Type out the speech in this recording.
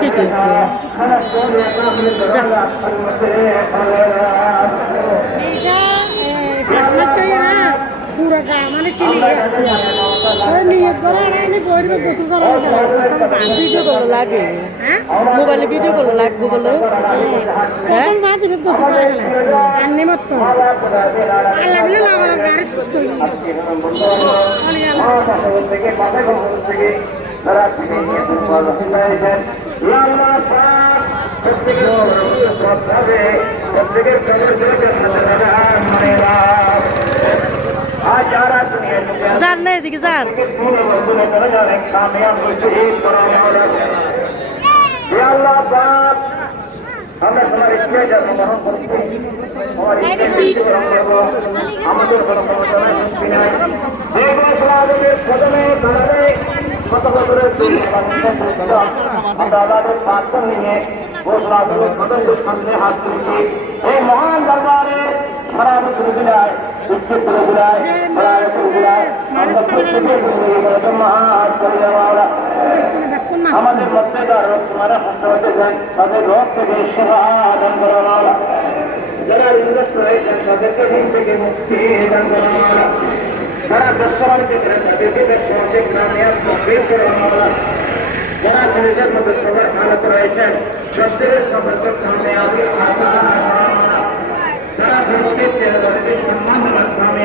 কি কইছে পুরা গা মানে চিনি গেছে নিয়ে করে আমি বইরে গোসল করা ভিডিও করলে লাগে হ্যাঁ মোবাইলে ভিডিও করলে লাগবে বলে হ্যাঁ তখন বাদ দিলে গোসল করে গেল আর নিমত তো আর লাগলে লাগালো গাড়ি সুস্থ হয়ে যান না এদিকে যান আমরা তোমার ইচ্ছে জন্মগ্রহণ করছি আমাদের কোনো ক্ষমতা নাই শক্তি নাই যে কদমে দাঁড়াবে কত বছরের আমরা আমাদের প্রার্থনা নিয়ে কদমের সামনে হাত তুলছি এই মহান দরবারে সারা বছর বিলায় উচ্চ করে বিলায় আমরা প্রত্যেকে মহান করে যাওয়া আমাদের মধ্যে যারা তোমার হাসতে হতে যান তাদের রোগ থেকে সেবা দান করা যারা ঋণগ্রস্ত হয়েছেন তাদেরকে ঋণ থেকে মুক্তি দান করা যারা ব্যবসা বাণিজ্য করেন তাদেরকে ব্যবসা বাণিজ্য কামিয়াব কমপ্লিট করা যারা নিজের মধ্যে সবার হালত রয়েছেন প্রত্যেকের সম্পর্ক কামিয়াবি যারা ধর্মকে সম্মান কামিয়াব